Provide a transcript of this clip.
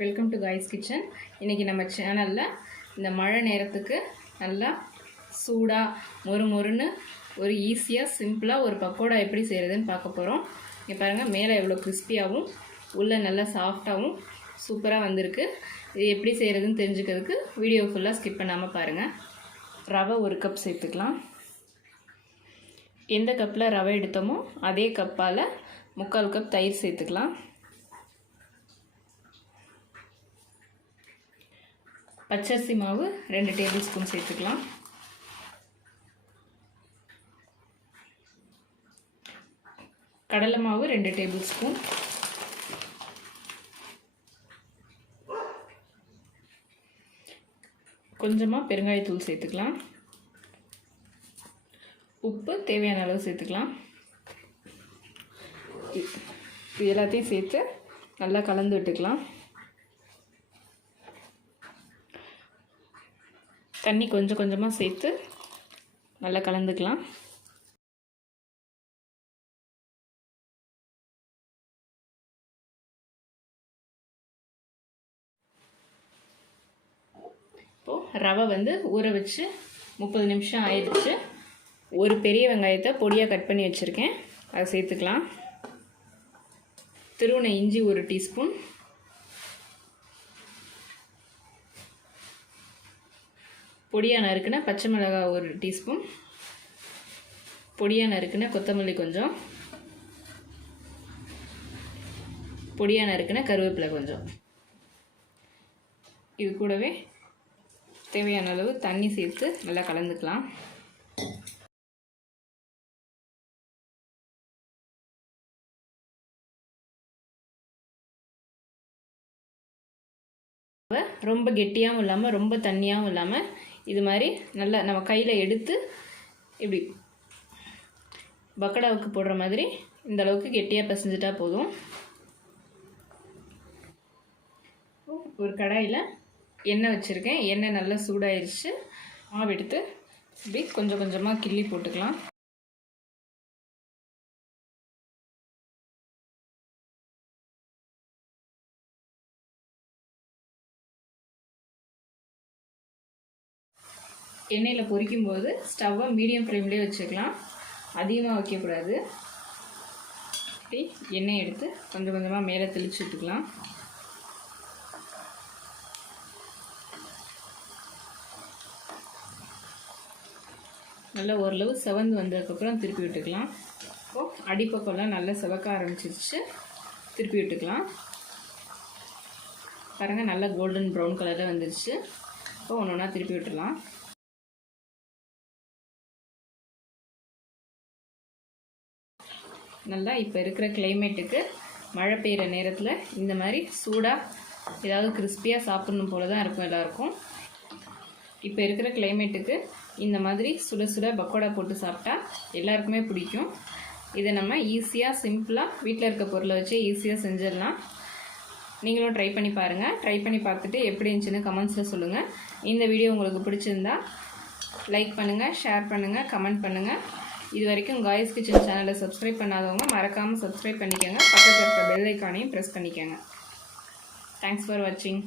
Welcome to guys kitchen. இன்றைக்கி நம்ம சேனலில் இந்த மழை நேரத்துக்கு நல்லா சூடாக மொறுன்னு ஒரு ஈஸியாக சிம்பிளாக ஒரு பக்கோடா எப்படி செய்கிறதுன்னு பார்க்க போகிறோம். இங்கே பாருங்கள், மேலே எவ்வளோ கிறிஸ்பியாகவும் உள்ளே நல்லா சாஃப்டாகவும் சூப்பராக வந்திருக்கு. இது எப்படி செய்கிறதுன்னு தெரிஞ்சுக்கிறதுக்கு வீடியோ ஃபுல்லாக ஸ்கிப் பண்ணாமல் பாருங்கள். ரவை 1 கப் சேர்த்துக்கலாம். எந்த கப்பில் ரவை எடுத்தோமோ அதே கப்பால் 3/4 கப் தயிர் சேர்த்துக்கலாம். பச்சரிசி மாவு 2 டேபிள் ஸ்பூன் சேர்த்துக்கலாம். கடலை மாவு 2 டேபிள் ஸ்பூன். கொஞ்சமாக பெருங்காயத்தூள் சேர்த்துக்கலாம். உப்பு தேவையான அளவு சேர்த்துக்கலாம். இது எல்லாத்தையும் சேர்த்து நல்லா கலந்து விட்டுக்கலாம். தண்ணி கொஞ்சம் கொஞ்சமாக சேர்த்து நல்லா கலந்துக்கலாம். இப்போது ரவை ஊற வச்சு 30 நிமிஷம் ஆயிடுச்சு. ஒரு பெரிய வெங்காயத்தை பொடியாக கட் பண்ணி வச்சுருக்கேன், அதை சேர்த்துக்கலாம். துருவின இஞ்சி 1 டீஸ்பூன். பொடியாக நறுக்குன பச்சை மிளகாய் 1 டீஸ்பூன். பொடியாக நறுக்குன கொத்தமல்லி கொஞ்சம். பொடியாக நறுக்குன கருவேப்பிலை கொஞ்சம். இது கூடவே தேவையான அளவு தண்ணி சேர்த்து நல்லா கலந்துக்கலாம். ரொம்ப கெட்டியாகவும் இல்லாமல் ரொம்ப தண்ணியாகவும் இல்லாமல் இது மாதிரி நல்லா நம்ம கையில் எடுத்து இப்படி பக்கோடாவுக்கு போடுற மாதிரி இந்த அளவுக்கு கெட்டியாக பிசைஞ்சிட்டா போதும். ஒரு கடாயில் எண்ணெய் வச்சுருக்கேன். எண்ணெய் நல்லா சூடாயிருச்சு. மாவு எடுத்து இப்படி கொஞ்சம் கொஞ்சமாக கிள்ளி போட்டுக்கலாம். எண்ணெயில் பொரிக்கும்போது ஸ்டவ்வை மீடியம் ஃப்ளேம்லேயே வச்சுக்கலாம், அதிகமாக வைக்கக்கூடாது. இப்படி எண்ணெய் எடுத்து கொஞ்சம் கொஞ்சமாக மேலே தெளித்து விட்டுக்கலாம். நல்லா ஓரளவு செவந்து வந்ததுக்கப்புறம் திருப்பி விட்டுக்கலாம். இப்போது அடிப்பக்கம்லாம் நல்லா செவக்க ஆரம்பிச்சிருச்சு. திருப்பி விட்டுக்கலாம். பாருங்கள், நல்லா கோல்டன் ப்ரௌன் கலரில் வந்துருச்சு. இப்போ ஒன்று ஒன்றா திருப்பி விட்டுடலாம். நல்லா இப்போ இருக்கிற கிளைமேட்டுக்கு மழை பெய்கிற நேரத்தில் இந்த மாதிரி சூடாக ஏதாவது கிறிஸ்பியாக சாப்பிட்ணும் போல தான் இருக்கும் எல்லாருக்கும். இப்போ இருக்கிற கிளைமேட்டுக்கு இந்த மாதிரி சுட சுட பக்கோடா போட்டு சாப்பிட்டா எல்லாருக்குமே பிடிக்கும். இதை நம்ம ஈஸியாக சிம்பிளாக வீட்டில் இருக்க பொருளை வச்சு ஈஸியாக செஞ்சிடலாம். நீங்களும் ட்ரை பண்ணி பாருங்கள். ட்ரை பண்ணி பார்த்துட்டு எப்படி இருந்துச்சுன்னு கமெண்ட்ஸில் சொல்லுங்கள். இந்த வீடியோ உங்களுக்கு பிடிச்சிருந்தா லைக் பண்ணுங்கள், ஷேர் பண்ணுங்கள், கமெண்ட் பண்ணுங்கள். இது வரைக்கும் காய்ஸ் கிச்சன் சேனலை சப்ஸ்கிரைப் பண்ணாதவங்க மறக்காமல் சப்ஸ்கிரைப் பண்ணிக்கோங்க. பக்கத்தில் இருக்க பெல் ஐக்கானையும் ப்ரெஸ் பண்ணிக்கோங்க. தேங்க்ஸ் ஃபார் வாட்சிங்.